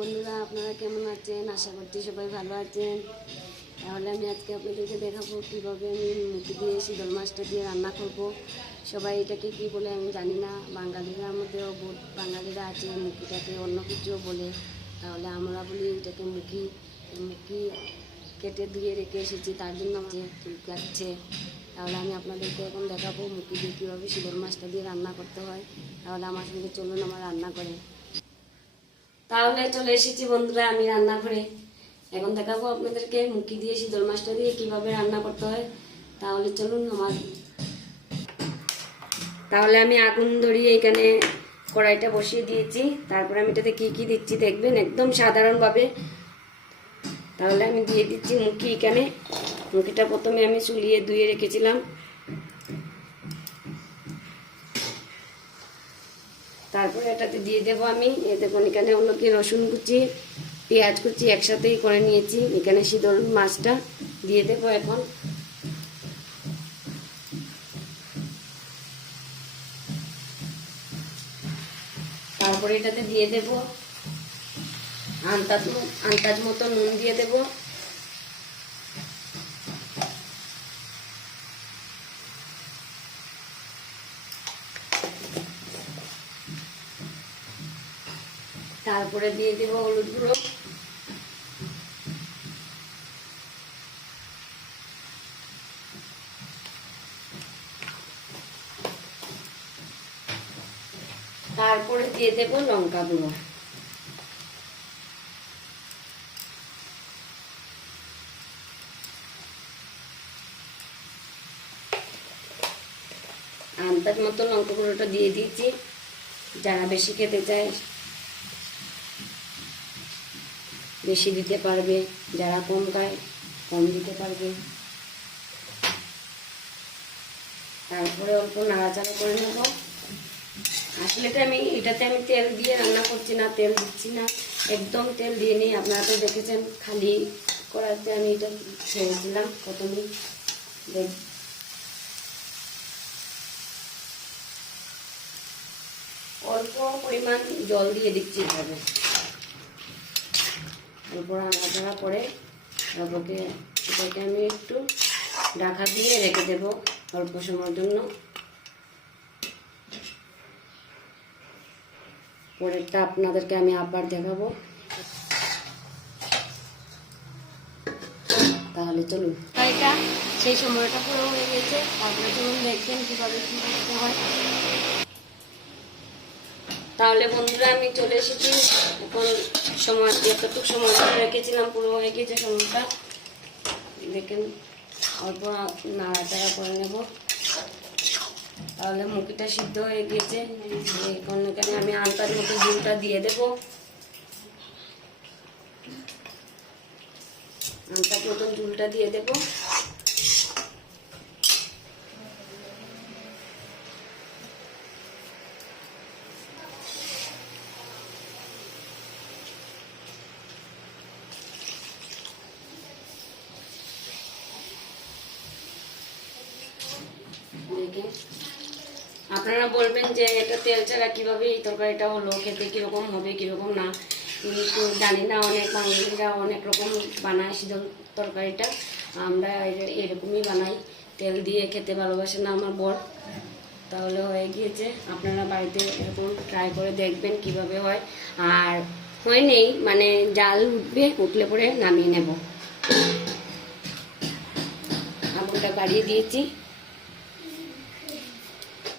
বন্ধুরা, আপনারা কেমন আছেন? আশা করছি সবাই ভালো আছেন। তাহলে আমি আজকে আপনাদেরকে দেখাবো কীভাবে আমি মুখি দিয়ে শীতল মাছটা দিয়ে রান্না করব। সবাই এটাকে কী বলে আমি জানি না, বাঙালিরা মধ্যেও বহুত বাঙালিরা আছে মুখিটাকে অন্য কিছুও বলে। তাহলে আমরা বলি এটাকে মুখি। মুখি কেটে ধুয়ে রেখে এসেছি, তার জন্য আমাকে চুলকাচ্ছে। তাহলে আমি আপনাদেরকে এখন দেখাবো মুখি দিয়ে কীভাবে শীতল মাছটা দিয়ে রান্না করতে হয়। তাহলে আমার সঙ্গে চলুন আমার রান্না করে। তাহলে চলে এসেছি বন্ধুরা আমি রান্নাঘরে। এখন দেখাবো আপনাদেরকে মুখি দিয়ে শীতল মাছটা দিয়ে কিভাবে রান্না করতে হয়। তাহলে চলুন তাহলে আমি আগুন ধরিয়ে এখানে কড়াইটা বসিয়ে দিয়েছি। তারপরে আমি এটাতে কি কি দিচ্ছি দেখবেন একদম সাধারণভাবে। তাহলে আমি দিয়ে দিচ্ছি মুখি। এখানে মুখিটা প্রথমে আমি চুলিয়ে ধুয়ে রেখেছিলাম। তারপরে এটাতে দিয়ে দেবো আমি দেখুন এখানে অন্য কি রসুন কুচি পেঁয়াজ কুচি একসাথেই করে নিয়েছি। এখানে শীতল মাছটা দিয়ে দেবো এখন। তারপরে এটাতে দিয়ে দেবো আন্দাজ মতো নুন দিয়ে দেবো। তারপরে দিয়ে দেবো হলুদ গুঁড়ো। তারপরে দিয়ে দেবো লঙ্কা গুঁড়ো। আন্দাজ মতো লঙ্কা গুঁড়োটা দিয়ে দিয়েছি। যারা বেশি খেতে চায় বেশি দিতে পারবে, যারা কম খায় কম দিতে পারবে। তারপরে অল্প নাড়াচাড়া করে নেব। আসলে এটাতে আমি তেল দিয়ে রান্না করছি না, তেল দিচ্ছি না, একদম তেল দিয়ে নিই। আপনারা তো দেখেছেন খালি কড়াইতে আমি এটা ছেড়েছিলাম প্রথমেই। অল্প পরিমাণ জল দিয়ে দিচ্ছি এভাবে। অল্প নাড়াচাড়া করে এটাকে আমি একটু ঢাকা দিয়ে রেখে দেব অল্প সময়ের জন্য। পরেরটা আপনাদেরকে আমি আবার দেখাবো। তাহলে চলুন, এটা সেই সময়টা পুরো হয়ে গেছে। তারপরে চলুন দেখবেন কীভাবে কী করতে হয়। তাহলে বন্ধুরা আমি চলে এসেছি। এখন সময় যতটুকু সময় রেখেছিলাম পুরো হয়ে গেছে সময়টা। দেখেন অল্প নাড়াচাড়া করে নেব। তাহলে মুখিটা সিদ্ধ হয়ে গেছে। এখন এখানে আমি আন্দাজ মতো ঝুলটা দিয়ে দেবো। আন্দাজ মতো ঝুলটা দিয়ে দেবো। আপনারা বলবেন যে এটা তেল ছাড়া কিভাবে এই তরকারিটা হলো, খেতে কিরকম হবে কিরকম না। কিন্তু জানি না, অনেক বাঙালিরা অনেক রকম বানায় শীতল তরকারিটা। আমরা এরকমই বানাই, তেল দিয়ে খেতে ভালোবাসে না আমার বর। তাহলে হয়ে গিয়েছে, আপনারা বাড়িতে এরকম ট্রাই করে দেখবেন কিভাবে হয়। আর হয় নেই মানে জাল উঠলে পরে নামিয়ে নেব। আগুনটা বাড়িয়ে দিয়েছি।